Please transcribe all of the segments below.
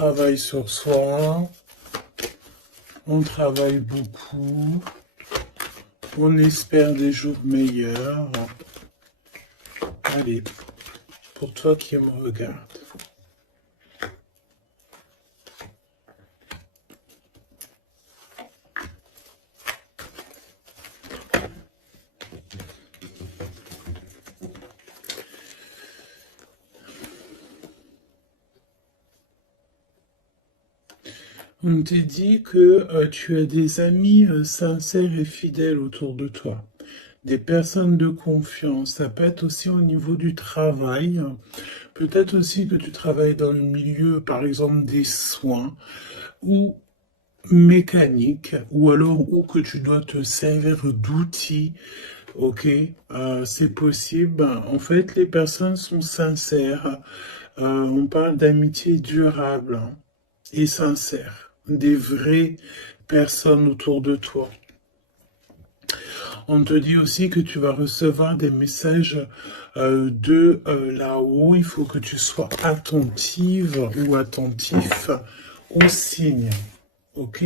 Travaille sur soi, on travaille beaucoup, on espère des jours meilleurs. Allez, pour toi qui me regarde. On te dit que tu as des amis sincères et fidèles autour de toi, des personnes de confiance. Ça peut être aussi au niveau du travail. Peut-être aussi que tu travailles dans le milieu, par exemple, des soins ou mécanique, ou alors où que tu dois te servir d'outils. Ok, c'est possible. En fait, les personnes sont sincères. On parle d'amitié durable, hein, et sincère, des vraies personnes autour de toi. On te dit aussi que tu vas recevoir des messages de là-haut. Il faut que tu sois attentive ou attentif aux signes. Ok?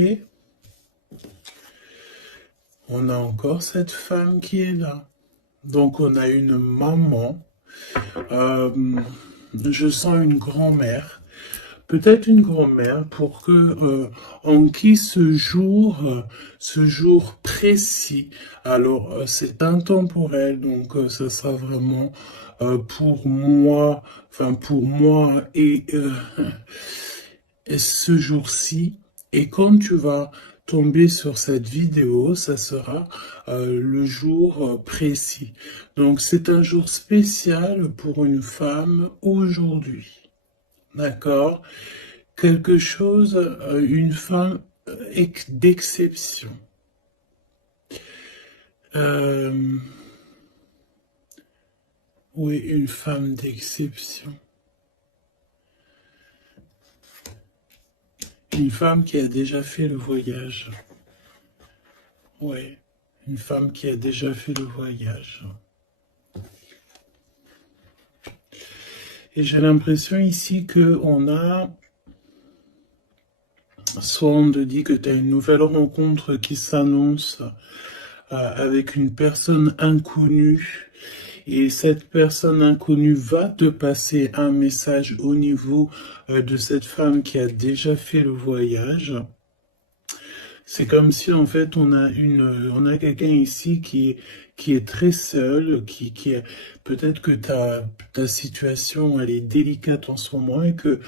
On a encore cette femme qui est là. Donc on a une maman. Euh, je sens une grand-mère. Peut-être une grand-mère pour que en qui ce jour précis. Alors c'est intemporel, donc ce sera vraiment pour moi et ce jour-ci. Et quand tu vas tomber sur cette vidéo, ça sera le jour précis. Donc c'est un jour spécial pour une femme aujourd'hui. D'accord? Quelque chose, une femme d'exception. Euh, oui, une femme d'exception. Une femme qui a déjà fait le voyage. Oui, une femme qui a déjà fait le voyage. Et j'ai l'impression ici que soit on te dit que tu as une nouvelle rencontre qui s'annonce avec une personne inconnue. Et cette personne inconnue va te passer un message au niveau de cette femme qui a déjà fait le voyage. C'est comme si en fait on a quelqu'un ici qui est très seul, qui est, peut-être que ta situation elle est délicate en ce moment et que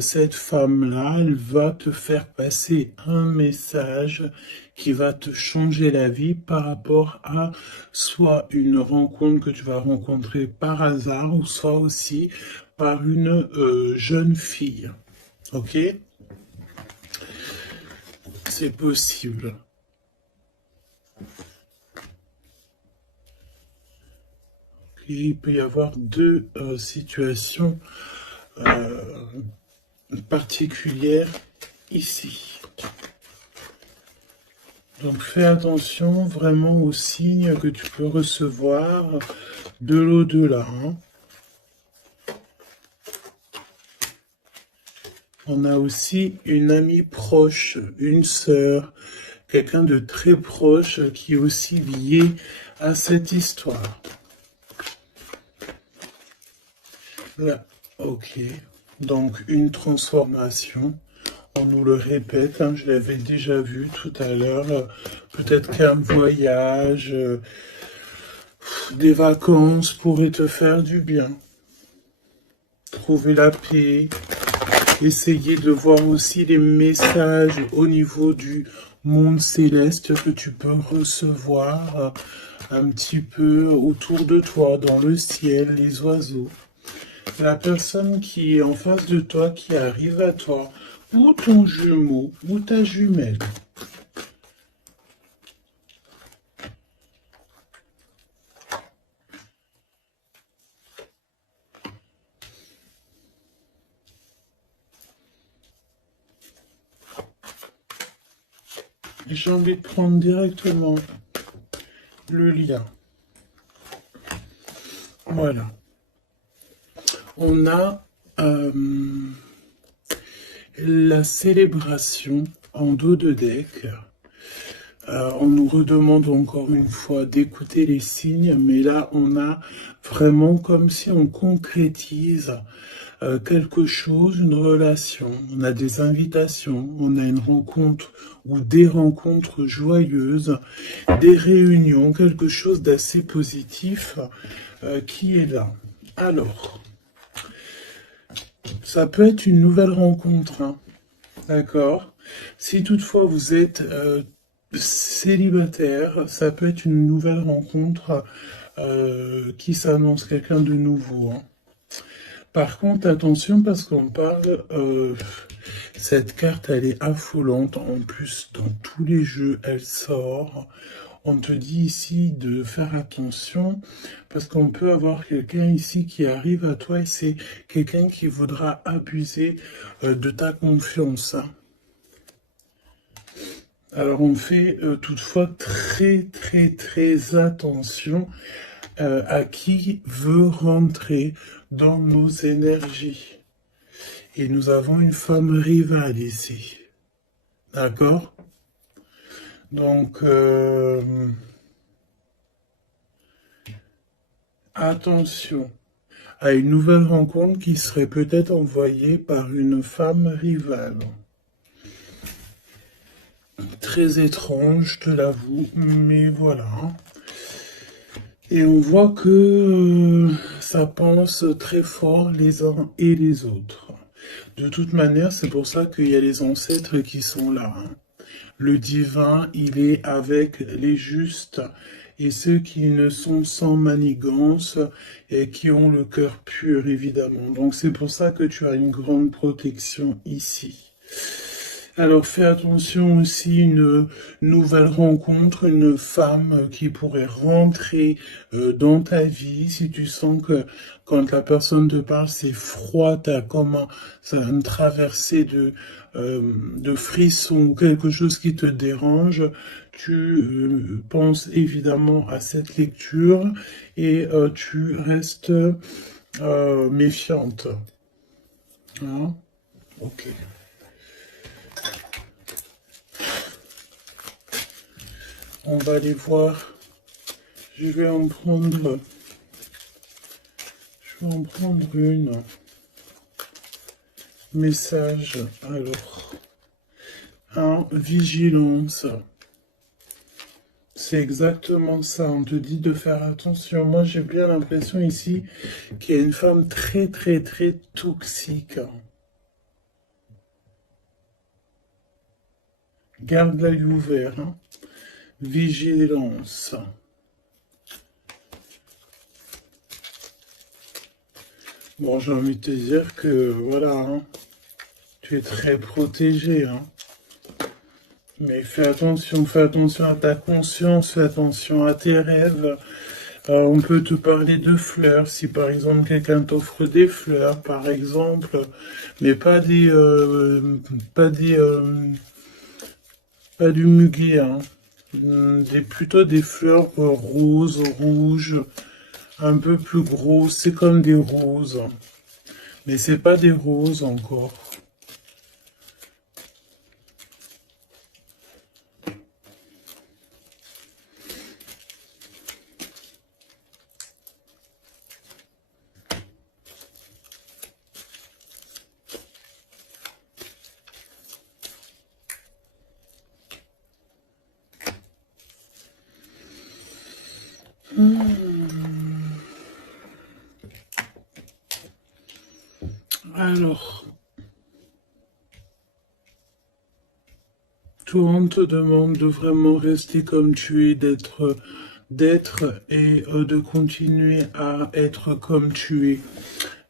cette femme-là, elle va te faire passer un message qui va te changer la vie par rapport à soit une rencontre que tu vas rencontrer par hasard ou soit aussi par une jeune fille. Ok? C'est possible. Il peut y avoir deux situations particulières ici. Donc fais attention vraiment aux signes que tu peux recevoir de l'au-delà. Hein. On a aussi une amie proche, une sœur, quelqu'un de très proche qui est aussi lié à cette histoire. Là, ok. Donc une transformation. On nous le répète, hein, je l'avais déjà vu tout à l'heure. Peut-être qu'un voyage, des vacances pourraient te faire du bien. Trouver la paix. Essayer de voir aussi les messages au niveau du monde céleste que tu peux recevoir un petit peu autour de toi, dans le ciel, les oiseaux. La personne qui est en face de toi, qui arrive à toi, ou ton jumeau, ou ta jumelle. Et j'ai envie de prendre directement le lien. Voilà. On a la célébration en dos de deck. On nous redemande encore une fois d'écouter les signes, mais là, on a vraiment comme si on concrétise quelque chose, une relation. On a des invitations, on a une rencontre ou des rencontres joyeuses, des réunions, quelque chose d'assez positif qui est là. Alors, ça peut être une nouvelle rencontre, hein, d'accord? Si toutefois vous êtes célibataire, ça peut être une nouvelle rencontre qui s'annonce, quelqu'un de nouveau, hein. Par contre, attention parce qu'on parle, cette carte elle est affolante, en plus dans tous les jeux elle sort. On te dit ici de faire attention parce qu'on peut avoir quelqu'un ici qui arrive à toi et c'est quelqu'un qui voudra abuser de ta confiance, hein. Alors on fait toutefois très attention à qui veut rentrer dans nos énergies. Et nous avons une femme rivale ici. D'accord? Donc, attention à une nouvelle rencontre qui serait peut-être envoyée par une femme rivale. Très étrange, je te l'avoue, mais voilà. Et on voit que ça pense très fort les uns et les autres. De toute manière, c'est pour ça qu'il y a les ancêtres qui sont là, hein. Le divin, il est avec les justes et ceux qui ne sont sans manigance et qui ont le cœur pur, évidemment. Donc c'est pour ça que tu as une grande protection ici. Alors fais attention aussi, une nouvelle rencontre, une femme qui pourrait rentrer dans ta vie. Si tu sens que quand la personne te parle, c'est froid, t'as comme une traversée de frissons, quelque chose qui te dérange, tu penses évidemment à cette lecture et tu restes méfiante. Hein? Ok. On va aller voir. Je vais en prendre une. Message. Alors. Vigilance. C'est exactement ça. On te dit de faire attention. Moi, j'ai bien l'impression ici qu'il y a une femme très toxique. Garde l'œil ouvert, hein. Vigilance. Bon, j'ai envie de te dire que, voilà, hein, tu es très protégé, hein. Mais fais attention à ta conscience, fais attention à tes rêves. On peut te parler de fleurs, si par exemple quelqu'un t'offre des fleurs, par exemple, mais pas du muguet, hein. Plutôt des fleurs roses, rouges, un peu plus grosses, c'est comme des roses. Mais c'est pas des roses encore. Alors, toi, on te demande de vraiment rester comme tu es, d'être et de continuer à être comme tu es,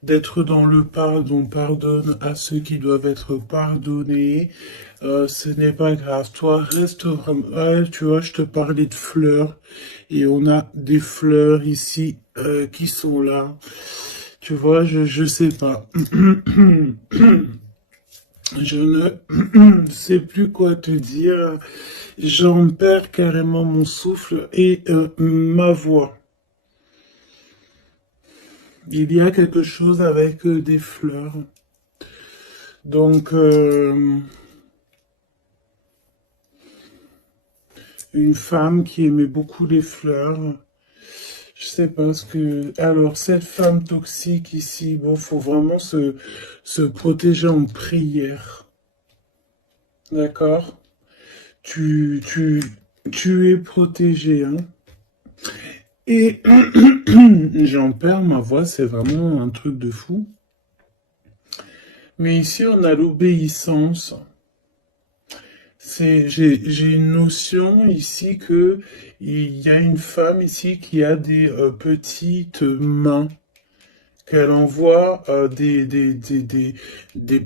d'être dans le pardon, pardonne à ceux qui doivent être pardonnés. Ce n'est pas grave. Toi, reste vraiment. Ouais, tu vois, je te parlais de fleurs et on a des fleurs ici qui sont là. Tu vois, je sais pas. Je ne sais plus quoi te dire. J'en perds carrément mon souffle et ma voix. Il y a quelque chose avec des fleurs. Donc, une femme qui aimait beaucoup les fleurs. Je sais pas ce que... Alors, cette femme toxique ici, bon, faut vraiment se protéger en prière. D'accord? Tu, tu, tu es protégé, hein? Et j'en perds ma voix, c'est vraiment un truc de fou. Mais ici, on a l'obéissance. J'ai une notion ici que il y a une femme ici qui a des petites mains, qu'elle envoie des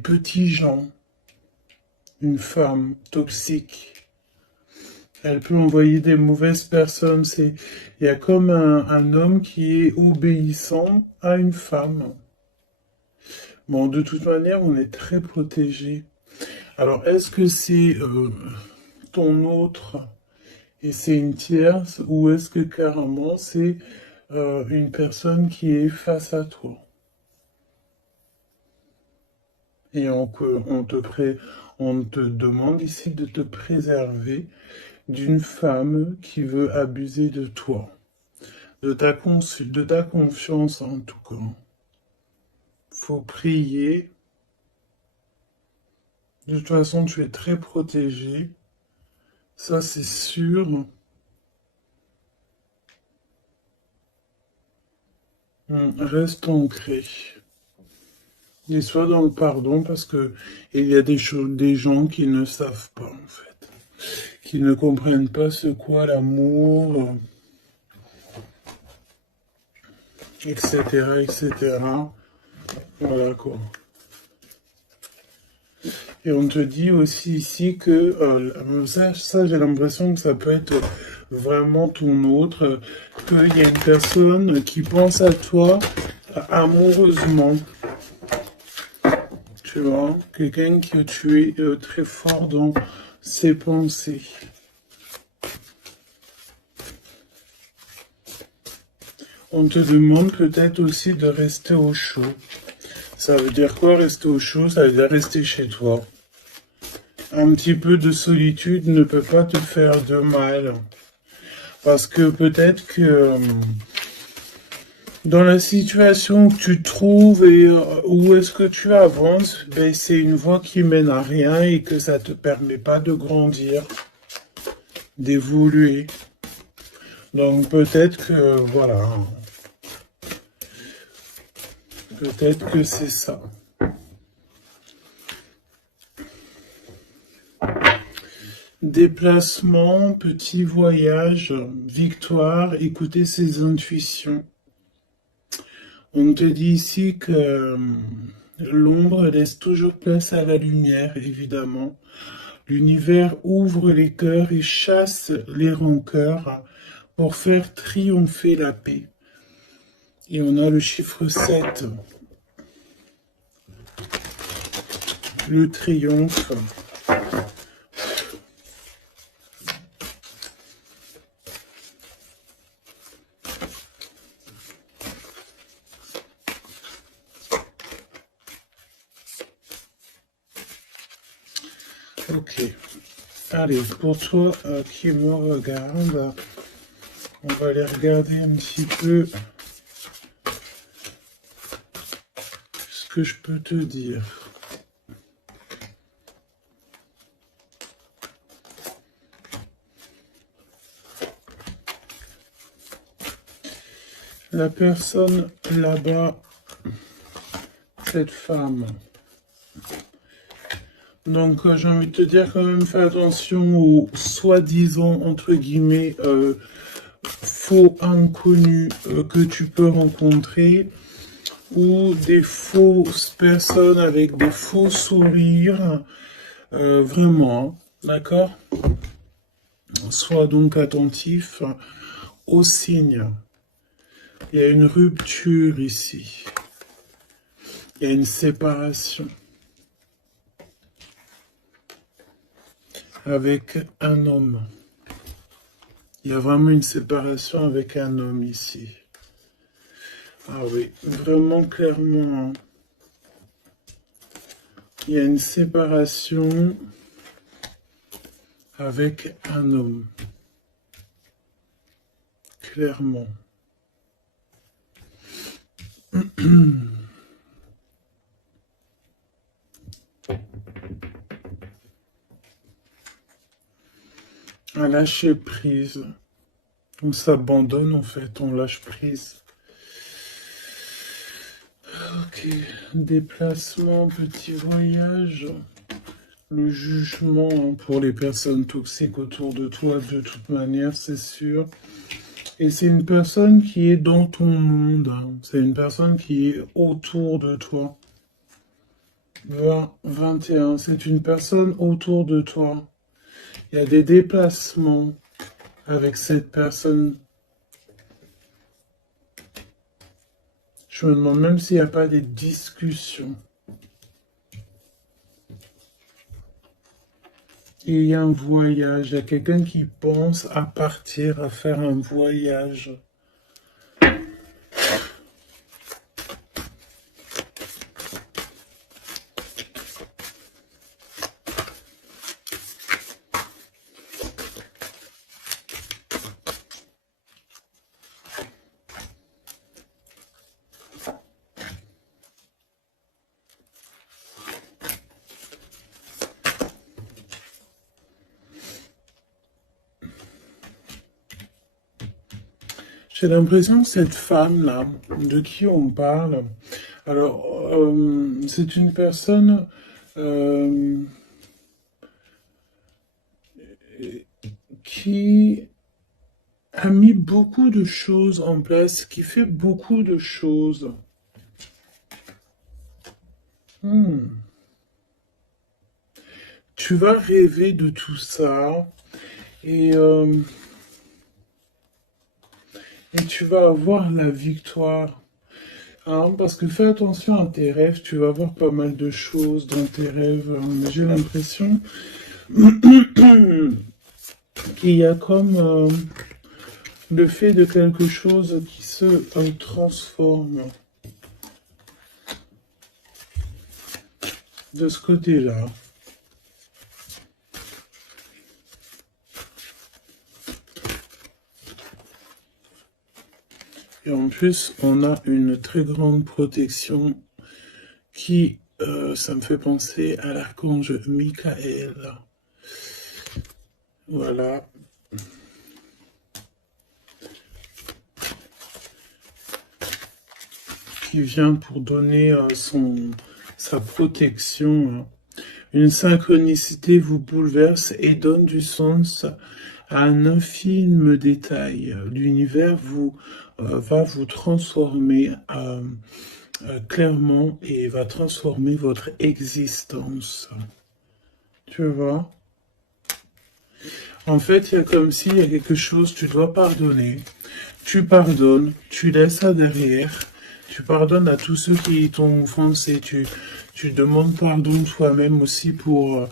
petits gens, une femme toxique. Elle peut envoyer des mauvaises personnes. Il y a comme un homme qui est obéissant à une femme. Bon, de toute manière, on est très protégé. Alors, est-ce que c'est ton autre et c'est une tierce ou est-ce que carrément c'est une personne qui est face à toi? Et on te demande ici de te préserver d'une femme qui veut abuser de toi, de ta confiance en tout cas. Faut prier. De toute façon, tu es très protégé. Ça, c'est sûr. Reste ancré. Et sois dans le pardon parce que il y a des choses, des gens qui ne savent pas en fait, qui ne comprennent pas ce qu'est l'amour, etc., etc. Voilà quoi. Et on te dit aussi ici que ça j'ai l'impression que ça peut être vraiment ton autre, qu'il y a une personne qui pense à toi amoureusement. Tu vois, quelqu'un que tu es très fort dans ses pensées. On te demande peut-être aussi de rester au chaud. Ça veut dire quoi rester au chaud? Ça veut dire rester chez toi. Un petit peu de solitude ne peut pas te faire de mal. Parce que peut-être que dans la situation que tu trouves et où est-ce que tu avances, ben, c'est une voie qui mène à rien et que ça te permet pas de grandir, d'évoluer. Donc peut-être que voilà, peut-être que c'est ça. Déplacement, petit voyage, victoire, écouter ses intuitions. On te dit ici que l'ombre laisse toujours place à la lumière, évidemment. L'univers ouvre les cœurs et chasse les rancœurs pour faire triompher la paix. Et on a le chiffre 7, le triomphe. Ok. Allez, pour toi qui me regarde, on va aller regarder un petit peu ce que je peux te dire. La personne là-bas, cette femme. Donc j'ai envie de te dire quand même, fais attention aux soi-disant, entre guillemets, faux inconnus que tu peux rencontrer ou des fausses personnes avec des faux sourires. Vraiment, d'accord? Sois donc attentif aux signes. Il y a une rupture ici. Il y a une séparation avec un homme. Il y a vraiment une séparation avec un homme ici. Ah oui, vraiment clairement. Il y a une séparation avec un homme. Clairement. À lâcher prise. On s'abandonne en fait, on lâche prise. Ok, déplacement, petit voyage. Le jugement hein, pour les personnes toxiques autour de toi, de toute manière, c'est sûr. Et c'est une personne qui est dans ton monde. Hein. C'est une personne qui est autour de toi. 20, 21, c'est une personne autour de toi. Il y a des déplacements avec cette personne. Je me demande même s'il n'y a pas des discussions. Et il y a un voyage, il y a quelqu'un qui pense à partir, à faire un voyage. J'ai l'impression que cette femme-là, de qui on parle, alors, c'est une personne qui a mis beaucoup de choses en place, qui fait beaucoup de choses. Tu vas rêver de tout ça et tu vas avoir la victoire. Hein, parce que fais attention à tes rêves, tu vas voir pas mal de choses dans tes rêves. Mais j'ai l'impression qu'il y a comme le fait de quelque chose qui se transforme de ce côté-là. Et en plus, on a une très grande protection qui, ça me fait penser à l'archange Michael. Voilà. Qui vient pour donner sa protection. Une synchronicité vous bouleverse et donne du sens à un infime détail. L'univers va vous transformer clairement et va transformer votre existence. Tu vois? En fait, il y a comme s'il y a quelque chose, tu dois pardonner. Tu pardonnes, tu laisses ça derrière. Tu pardonnes à tous ceux qui t'ont offensé. Tu demandes pardon toi-même aussi pour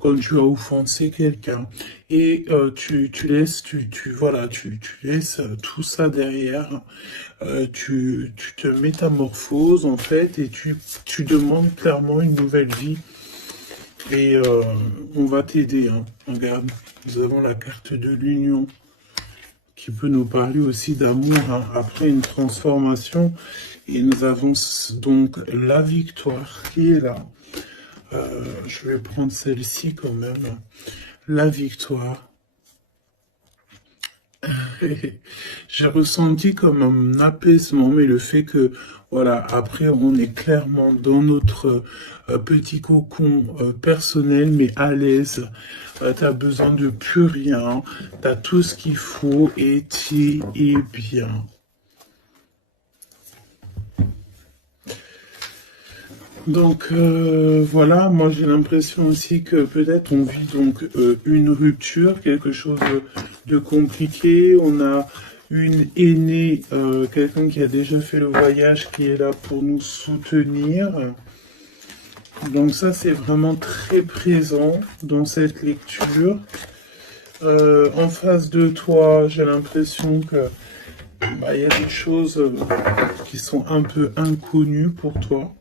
quand tu as offensé quelqu'un. Et tu laisses, voilà, tu laisses tout ça derrière. Tu te métamorphoses en fait et tu demandes clairement une nouvelle vie. Et on va t'aider. Hein. Regarde, nous avons la carte de l'union qui peut nous parler aussi d'amour hein, après une transformation. Et nous avons donc la victoire qui est là. Je vais prendre celle-ci quand même. La victoire. J'ai ressenti comme un apaisement, mais le fait que, voilà, après, on est clairement dans notre petit cocon personnel, mais à l'aise. T'as besoin de plus rien. T'as tout ce qu'il faut et tu es bien. Donc voilà, moi j'ai l'impression aussi que peut-être on vit donc une rupture, quelque chose de compliqué. On a une aînée, quelqu'un qui a déjà fait le voyage, qui est là pour nous soutenir. Donc ça c'est vraiment très présent dans cette lecture. En face de toi, j'ai l'impression que y a des choses qui sont un peu inconnues pour toi.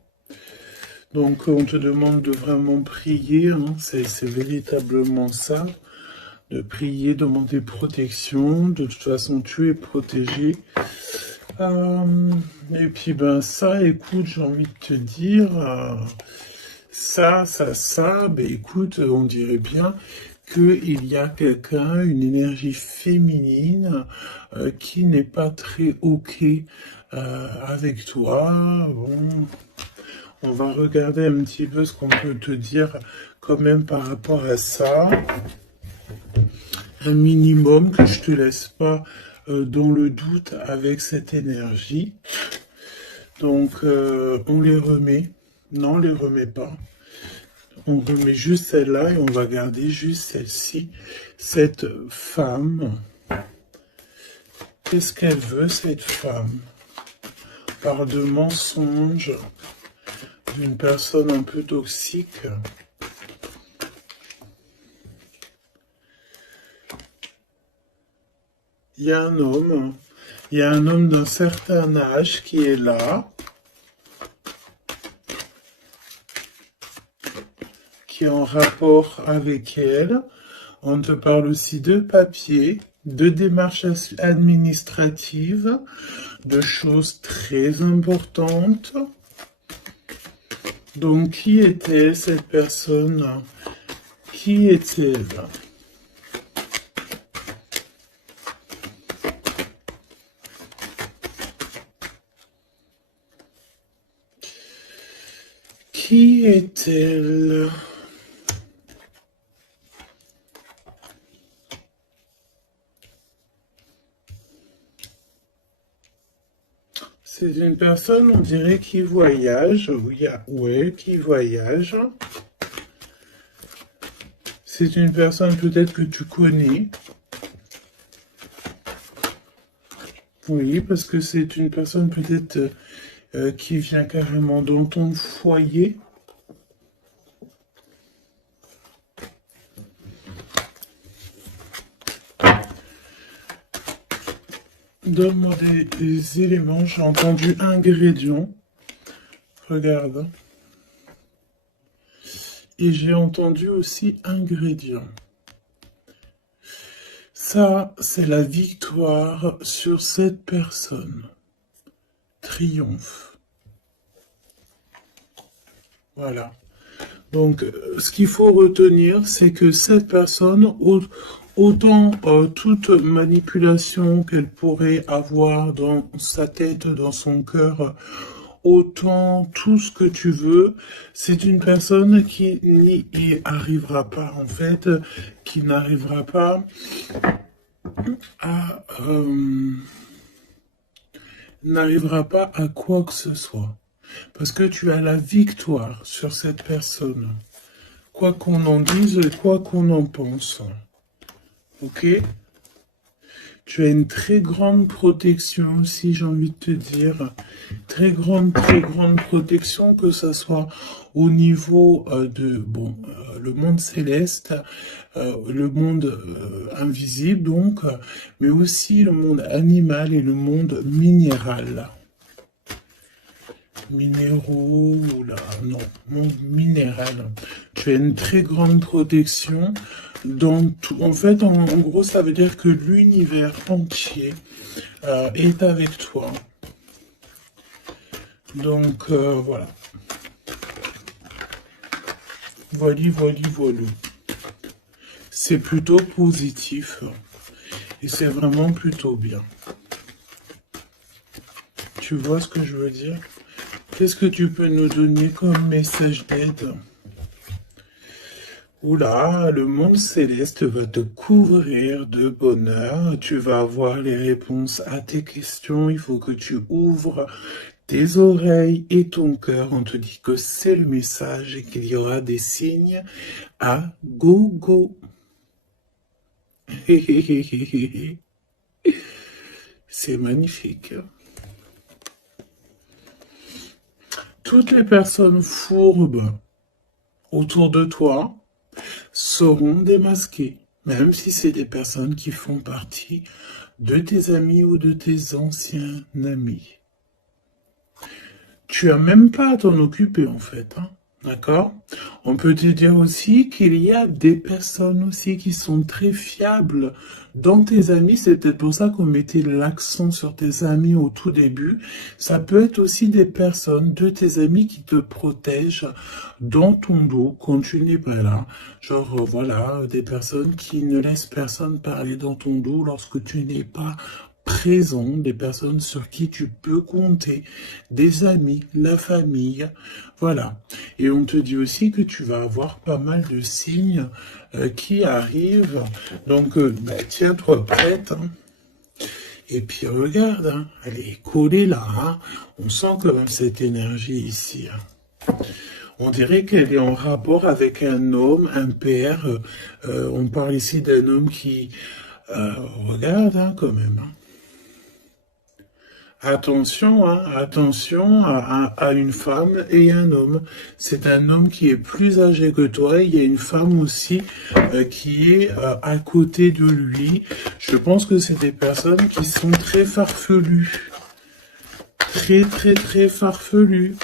Donc on te demande de vraiment prier, hein, c'est véritablement ça, de prier, demander protection, de toute façon tu es protégé. Et puis ben ça, écoute, j'ai envie de te dire, ça, ben écoute, on dirait bien qu'il y a quelqu'un, une énergie féminine qui n'est pas très ok avec toi. Bon, on va regarder un petit peu ce qu'on peut te dire quand même par rapport à ça. Un minimum que je te laisse pas dans le doute avec cette énergie. Donc on les remet. Non, on les remet pas. On remet juste celle-là et on va garder juste celle-ci. Cette femme, qu'est-ce qu'elle veut, cette femme? Par de mensonges d'une personne un peu toxique. Il y a un homme d'un certain âge qui est là, qui est en rapport avec elle. On te parle aussi de papier, de démarches administratives, de choses très importantes. Donc, qui était cette personne? Qui est-elle? Qui est-elle? C'est une personne, on dirait, qui voyage. Ouais, qui voyage. C'est une personne peut-être que tu connais. Oui, parce que c'est une personne peut-être qui vient carrément dans ton foyer. Donne-moi des éléments. J'ai entendu ingrédients. Regarde. Et j'ai entendu aussi ingrédients. Ça, c'est la victoire sur cette personne. Triomphe. Voilà. Donc, ce qu'il faut retenir, c'est que cette personne, autant toute manipulation qu'elle pourrait avoir dans sa tête, dans son cœur, autant tout ce que tu veux, c'est une personne qui n'y arrivera pas, en fait, qui n'arrivera pas à... n'arrivera pas à quoi que ce soit. Parce que tu as la victoire sur cette personne. Quoi qu'on en dise, quoi qu'on en pense. Ok? Tu as une très grande protection aussi, j'ai envie de te dire. Très grande protection, que ce soit au niveau le monde céleste, le monde invisible, donc, mais aussi le monde animal et le monde minéral. Minéraux, là, non, monde minéral. Tu as une très grande protection dans tout. En fait, en gros, ça veut dire que l'univers entier est avec toi. Donc, voilà. Voilà. C'est plutôt positif. Et c'est vraiment plutôt bien. Tu vois ce que je veux dire? Qu'est-ce que tu peux nous donner comme message d'aide? Oula, le monde céleste va te couvrir de bonheur. Tu vas avoir les réponses à tes questions. Il faut que tu ouvres tes oreilles et ton cœur. On te dit que c'est le message et qu'il y aura des signes à gogo. C'est magnifique. Toutes les personnes fourbes autour de toi seront démasquées, même si c'est des personnes qui font partie de tes amis ou de tes anciens amis. Tu as même pas à t'en occuper en fait. Hein. D'accord? On peut te dire aussi qu'il y a des personnes aussi qui sont très fiables dans tes amis. C'est peut-être pour ça qu'on mettait l'accent sur tes amis au tout début. Ça peut être aussi des personnes de tes amis qui te protègent dans ton dos quand tu n'es pas là. Genre, voilà, des personnes qui ne laissent personne parler dans ton dos lorsque tu n'es pas présent, des personnes sur qui tu peux compter, des amis, la famille, voilà. Et on te dit aussi que tu vas avoir pas mal de signes qui arrivent. Donc, bah, tiens-toi prête, hein. Et puis regarde, hein, elle est collée là, hein. On sent quand même cette énergie ici, hein. On dirait qu'elle est en rapport avec un homme, un père. On parle ici d'un homme qui regarde, hein, quand même, hein. Attention, hein, attention à une femme et un homme. C'est un homme qui est plus âgé que toi. Il y a une femme aussi qui est à côté de lui. Je pense que c'est des personnes qui sont très farfelues. Très, très, très farfelues.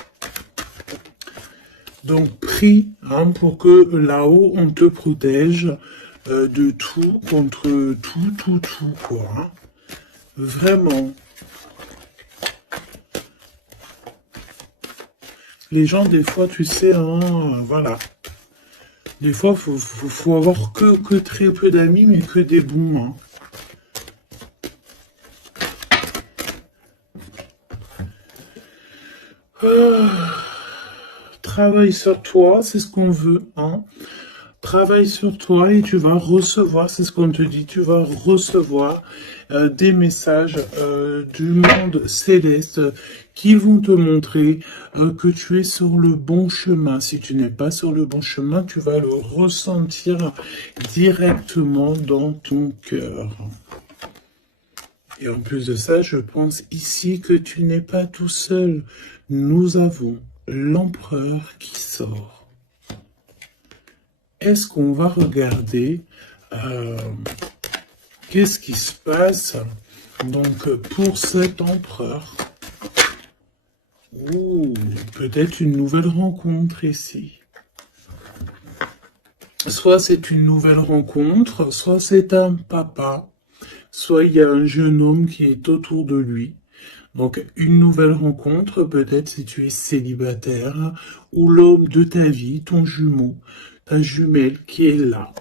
Donc, prie hein, pour que là-haut, on te protège de tout, contre tout, quoi. Hein. Vraiment. Les gens, des fois, tu sais, hein, voilà. Des fois, faut avoir que très peu d'amis, mais que des bons. Hein. Travaille sur toi, c'est ce qu'on veut. Hein. Travaille sur toi et tu vas recevoir, c'est ce qu'on te dit, tu vas recevoir des messages du monde céleste qui vont te montrer que tu es sur le bon chemin. Si tu n'es pas sur le bon chemin, tu vas le ressentir directement dans ton cœur. Et en plus de ça, je pense ici que tu n'es pas tout seul. Nous avons l'empereur qui sort. Est-ce qu'on va regarder qu'est-ce qui se passe donc pour cet empereur? Ouh, peut-être une nouvelle rencontre ici. Soit c'est une nouvelle rencontre, soit c'est un papa, soit il y a un jeune homme qui est autour de lui. Donc une nouvelle rencontre, peut-être si tu es célibataire, ou l'homme de ta vie, ton jumeau, ta jumelle qui est là.